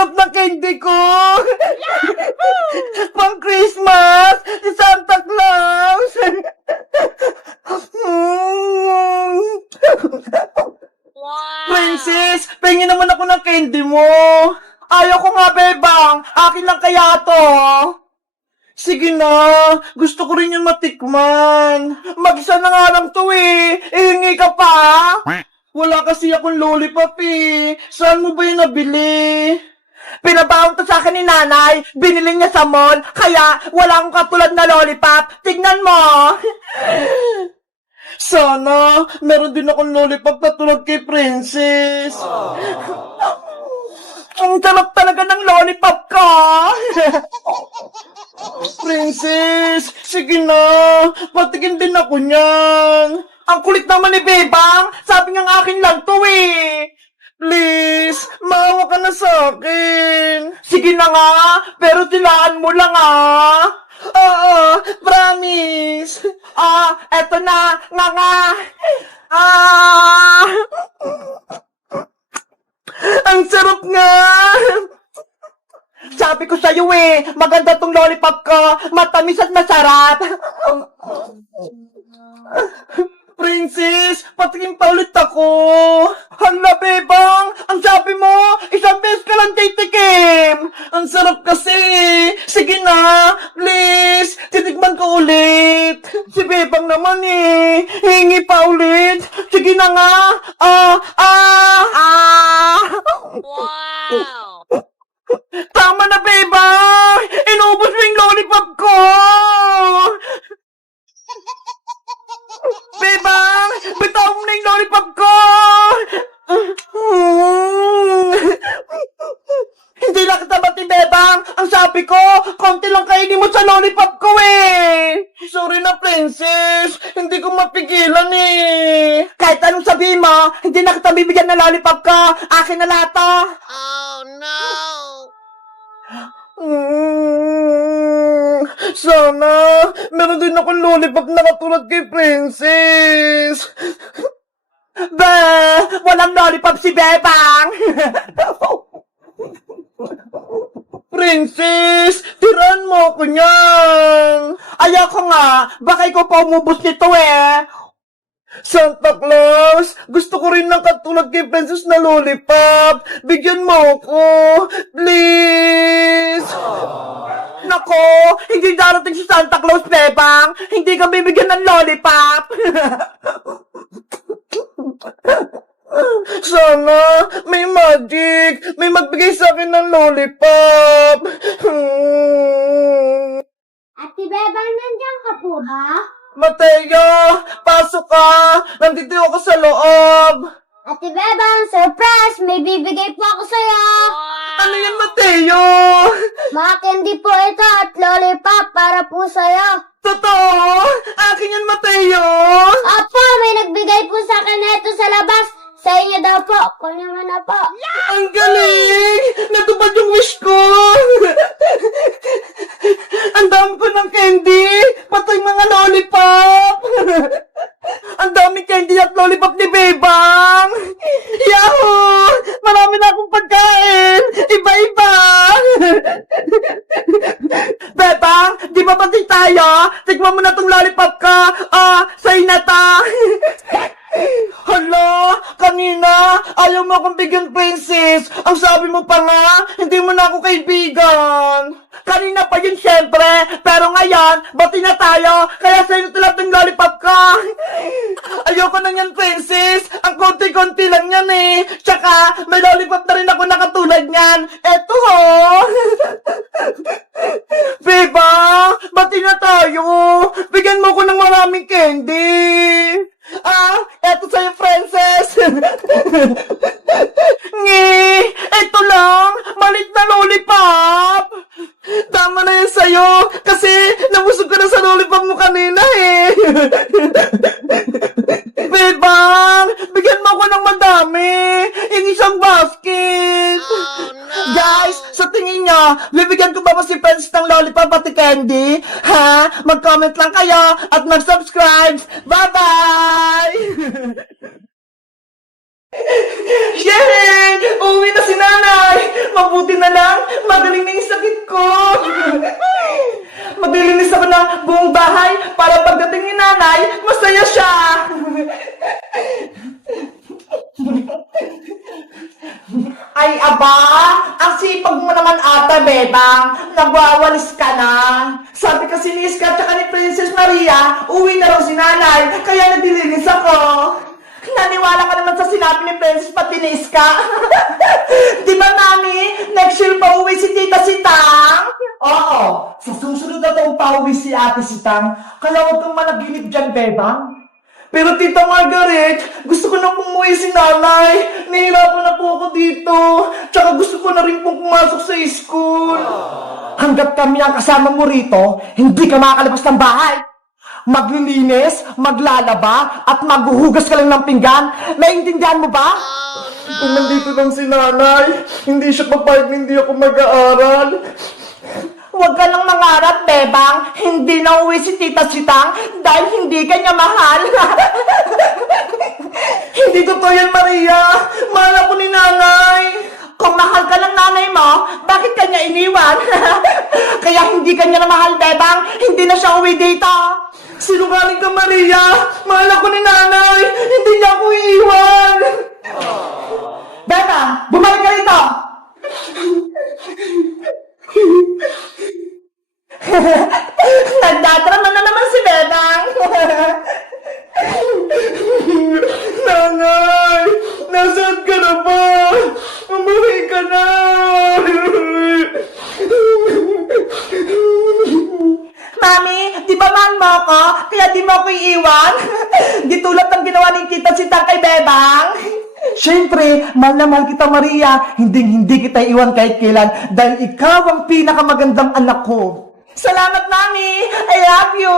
sarap ng candy ko! Pang Christmas! Si Santa Claus! Princess, pengin naman ako ng candy mo! Ayaw ko nga, bebang! Akin lang kaya to! Sige na, gusto ko rin yung matikman. Mag-isa na nga lang to eh. Ihingi ka pa? Wala kasi akong lollipop eh. Saan mo ba yung nabili? Pinabaon to sa akin ni nanay. Binili niya sa mall. Kaya wala akong katulad na lollipop. Tignan mo. Sana, meron din akong lollipop na tulad kay Princess. Ang sarap talaga ng lollipop ka. Princess, sige na. Patikin din ako niyan. Ang kulit naman ni Bebang. Sabi nga akin lang to eh. Please, maawa ka na sa akin. Sige na nga, pero tilaan mo lang ah. Oo, promise. Eto na, nga. Ang sarap nga. Sabi ko sa'yo eh, maganda tong lollipop ko, matamis at masarap. Princess, patikim pa ulit ako. Hala, bebang, ang sabi mo, isang beses ka lang titikim. Ang sarap kasi. Sige na, please, titikman ko ulit. Si bebang naman eh, hingi pa ulit. Sige na nga. Wow! Tama na, bebang! Inubos mo yung lollipop ko! Bebang! Bitaw mo na yung lollipop ko! Hindi lang kita bati, bebang! Ang sabi ko, konti lang kainin mo sa lollipop ko eh! Sorry na, princess! Hindi ko mapigilan eh! Kahit anong sabihin mo, hindi na kita bibigyan ng lollipop ko! Akin na lahat to! Oh no! Sana, meron din akong lollipop na katulad kay Princess. Walang lollipop si Bebang. Princess, tiran mo ako niyan. Ayoko nga, baka ikaw pa umubos nito eh. Santa Claus, gusto ko rin ng katulad kay Princess na lollipop. Bigyan mo ako, please. Nako, hindi darating si Santa Claus, Bebang. Hindi ka bibigyan ng lollipop. Sana, may magic. May magbigay sa akin ng lollipop. Ate Bebang, nandiyan ka po ba? Mateo, pasok ka. Nandito ako sa loob. Ate Bebang, surprise! May bibigay po ako sa'yo! Ano yan, Mateo? Mga candy po ito at lollipop para po sa'yo. Totoo? Akin yan, Mateo? Opo, may nagbigay po sa akin na ito sa labas. Sa inyo daw po. Kunin mo na po. Ang galing! Natupad yung wish ko! Ang dami ko ng candy! Pati mga lollipop! Ang dami candy at lollipop ni Bebang! Yahoo! Marami na akong pagkain! Iba-iba! Bebang, di ba pati tayo? Tikman mo na tong lollipop ka! Sa'yo na ta! Hala, kanina, ayaw mo akong bigyan, Princess. Ang sabi mo pa nga, hindi mo na ako kaibigan. Kanina pa yun, syempre. Pero ngayon, bati na tayo. Kaya sa'yo na ng lollipop ka. Ayoko na yan, Princess. Ang konti-konti lang yan eh. Tsaka, may lollipop na rin ako na katulad niyan. Eto ho. Beba, bati na tayo. Bigyan mo ko ng maraming candy. Eto sa'yo, Princess. Eto lang, malit na lollipop. Tama na yan sa'yo, kasi nabusog ka na sa lollipop mo kanina eh. Bebang, bigyan mo ako ng madami. Yung isang basket. Oh no! Guys, sa tingin nyo, bibigyan ko ba si Princess ng lollipop at candy? Ha? Mag-comment lang kayo at mag-subscribe. Bye-bye! Yay! Uwi na si nanay! Mabuti na lang Magaling na yung sakit ko. Maglilinis ako ng buong bahay para pagdating ni nanay, masaya siya. Ay, aba, ang sipag mo naman ata, Bebang. Nagwawalis ka na. Sabi kasi ni Iska at ni Princess Maria, uwi na raw si nanay, kaya nadilinis ako. Naniwala ka naman sa sinabi ni Princess pati ni Iska. Di ba, Mami? Next year pa uwi si Tita Sitang? Oo, sa susunod na taong pa uwi si Ate Sitang. Kaya huwag kang managinip dyan, Bebang. Pero Tita Margaret, gusto ko na pumuwi si nanay. Nahihirapan na po ako dito. Tsaka gusto ko na rin pong pumasok sa school. Hanggat kami ang kasama mo rito, hindi ka makakalabas ng bahay. Maglilinis, maglalaba, at maghuhugas ka lang ng pinggan. Naiintindihan mo ba? Kung nandito lang si nanay, hindi siya papayag na hindi ako mag-aaral. Huwag ka nang mangarap, Bebang. Hindi na uwi si Tita Sitang dahil hindi ka niya mahal. Hindi totoo yan, Maria. Mahal ako ni nanay. Kung mahal ka ng nanay mo, bakit ka niya iniwan? Kaya hindi ka niya na mahal, Bebang. Hindi na siya uwi dito. Sinungaling ka, Maria. Mahal ako ni nanay. Hindi niya ako iiwan. Bebang, bumalik ka rito. Nagdadrama na naman si Bebang. Nanay, nasaan ka na ba? Umuwi ka na. Mami, di ba mahal mo ako? Kaya di mo ako iiwan? Di tulad ng ginawa ni Tita Sitang kay Bebang. Siyempre, mahal na mahal kita, Maria. Hindi kita iwan kahit kailan dahil ikaw ang pinakamagandang anak ko. Salamat, Mami! I love you!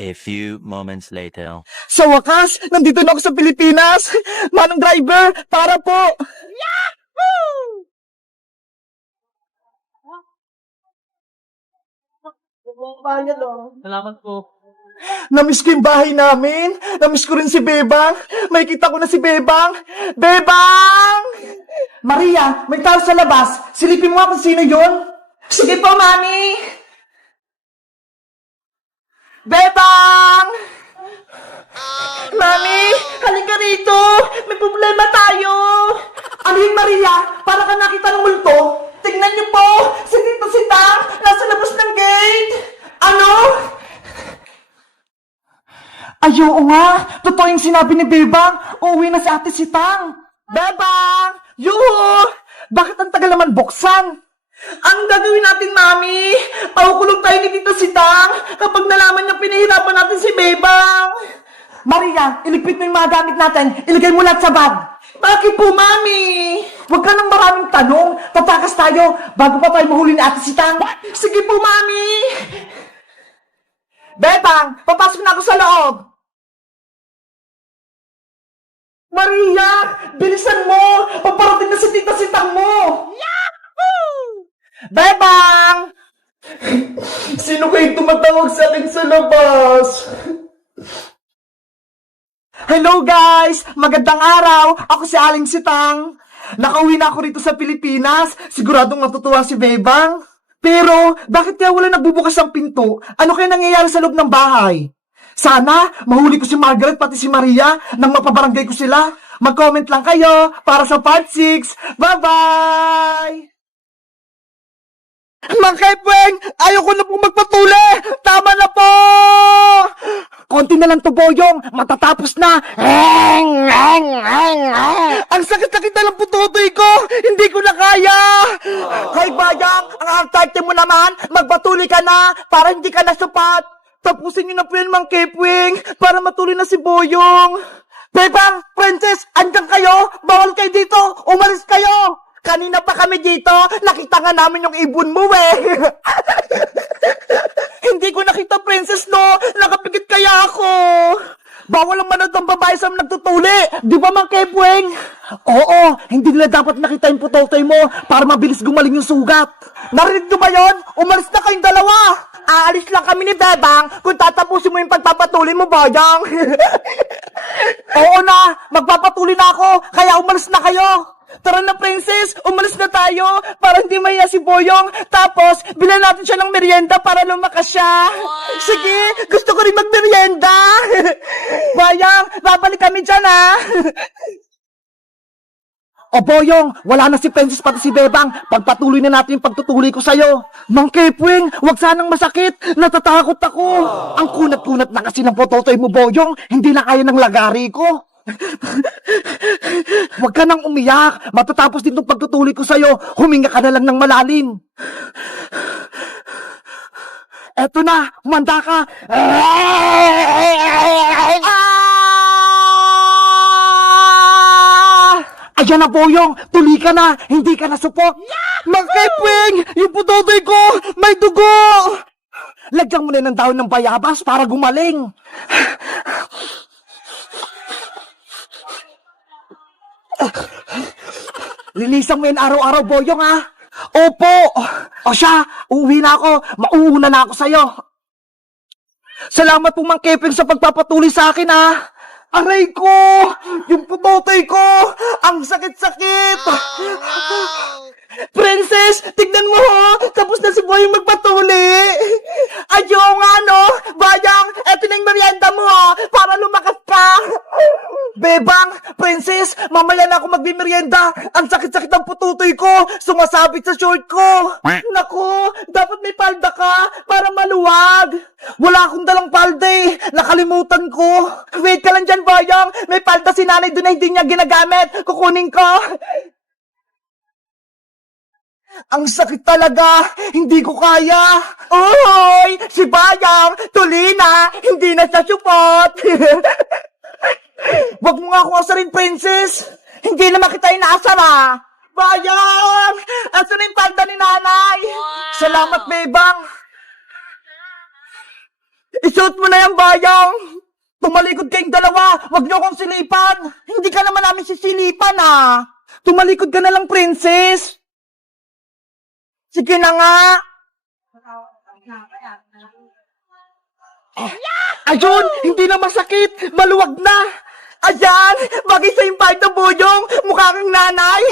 A few moments later. Sa wakas, nandito na ako sa Pilipinas! Manong driver, para po! Yahoo! Salamat po. Namiss ko yung bahay namin. Namiss ko rin si Bebang. May kita ko na si Bebang. Bebang! Maria, may tao sa labas. Silipin mo nga kung sino yun. Sige po, Mami. Bebang! Mami, halika rito. May problema tayo. Ano yun, Maria? Para ka nakita ng multo. Tingnan niyo po. Si Tita Sitang nasa labas ng gate. Ano? Ay, oo nga. Totoo yung sinabi ni Bebang. Uuwi na si Ate Sitang. Bebang! Yuhu! Bakit ang tagal naman buksan? Ang gagawin natin, Mami? Pakukulong tayo ni Tita Sitang kapag nalaman niya pinahirapan natin si Bebang. Maria, iligpit mo yung mga gamit natin. Ilagay mo lahat sa bag. Bakit po, Mami? Huwag ka ng maraming tanong. Tatakas tayo bago pa tayo mahuli ni Ate Sitang. Sige po, Mami. Bebang, papasok na ako sa loob. Maria, bilisan mo! Paparating na si Tita Sitang mo! Yahoo! Bebang! Sino kayo tumatawag sa akin sa labas? Hello guys! Magandang araw! Ako si Aling Sitang. Nakauwi na ako rito sa Pilipinas. Siguradong matutuwa si Bebang. Pero, bakit kaya wala nagbubukas ang pinto? Ano kaya nangyayari sa loob ng bahay? Sana, mahuli ko si Margaret pati si Maria nang mapabarangay ko sila. Mag-comment lang kayo para sa part 6. Bye-bye! Mang Kepweng, ayoko na pong magpatuli! Tama na po! Konti na lang to, Boyong. Matatapos na. Ang sakit-sakit na lang pututoy ko. Hindi ko na kaya. Hay, Bayang, ang arte mo naman. Magpatuloy ka na para hindi ka nasupat. Tapusin niyo na po yan, Mang Kepweng, para matuloy na si Boyong. Bebang, Princess, andyan kayo. Bawal kayo dito. Umalis kayo. Kanina pa kami dito. Nakita nga namin yung ibon mo, eh. Hindi ko nakita, Princess, no? Nakapikit kaya ako. Bawal ang manood ng babae sa nagtutuli. Di ba, Mang Kepweng? Oo, hindi nila dapat nakita yung putotoy mo para mabilis gumaling yung sugat. Narinig nyo ba yun? Umalis na kayong dalawa. aalis lang kami ni Bebang kung tatapusin mo yung pagpapatuloy mo, Boyong. Oo na, magpapatuloy na ako, kaya umalis na kayo. Tara na, Princess, umalis na tayo para hindi mahiya si Boyong. Tapos, bilan natin siya ng merienda para lumakas siya. Sige, gusto ko rin magmerienda. Boyong, babalik kami dyan, ha? O Boyong, wala na si Princess pati si Bebang. Pagpatuloy na natin yung pagtutuloy ko sa'yo. Mang Kepwing, wag sanang masakit. Natatakot ako. Ang kunat-kunat na kasi ng pototoy mo, Boyong. Hindi na kaya ng lagari ko. Huwag ka nang umiyak. Matatapos din itong pagtutuloy ko sa'yo. Huminga ka na lang ng malalim. Eto na, humanda ka. Ayan na, Boyong. Tuli ka na. Hindi ka na supok. Makipwing! Yung putotoy ko! May dugo! Lagyan mo na ng dahon ng bayabas para gumaling. Linisan mo yan araw-araw, Boyong, ha? Opo! O siya, uuwi na ako. Mauuna na ako sa'yo. Salamat po, Mang Keping, sa pagpapatuloy sa akin, ha? Aray ko! Yung putotoy ko! Ang sakit-sakit! Princess, tignan mo, ho! Tapos na si Boyong magpatuli! Ayaw nga, no? Bayang, eto na yung merienda mo, ha? Para lumakas ka! Bebang, Princess, mamaya na ako magmimerienda. Ang sakit-sakit ng pututoy ko. Sumasabit sa short ko. Naku, dapat may palda ka para maluwag. Wala akong dalang palda eh. Nakalimutan ko. Wait ka lang dyan, Bayang. May palda si nanay doon na hindi niya ginagamit. Kukunin ko. Ang sakit talaga. Hindi ko kaya. Uy, si Bayang, tuli na. Hindi na siya supot. Wag mo nga akong asarin, Princess. Hindi naman kita inaasar, ha? Bayang! Asan na yung palda ni nanay? Salamat, Bebang. Isuot mo na yan, Bayang. Tumalikod kayong dalawa. Wag niyo akong silipan. Hindi ka naman namin sisilipan, ha? Tumalikod ka na lang, Princess. Sige na nga. Ayun! Hindi na masakit! Maluwag na! Ayan! Bagay sa yung palda, Boyong! Mukha kang nanay!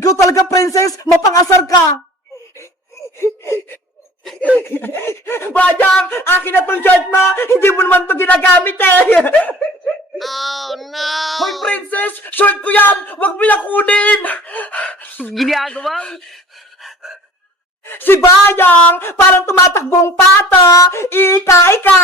Ikaw talaga, Princess! Mapangasar ka! Bayang! Akin na tong shirt mo! Hindi mo naman ito ginagamit eh! Oh no! Hoy, Princess! Short ko yan! Huwag mo na kunin! Ginagawa mo. Si Bayang, parang tumatakbong pato. Ika-ika.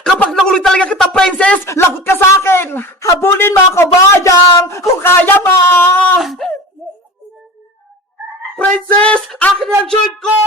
Kapag nahuli talaga kita, Princess, lagot ka sa akin. Habulin mo ako, Bayang, kung kaya mo. Princess, akin ang shirt ko.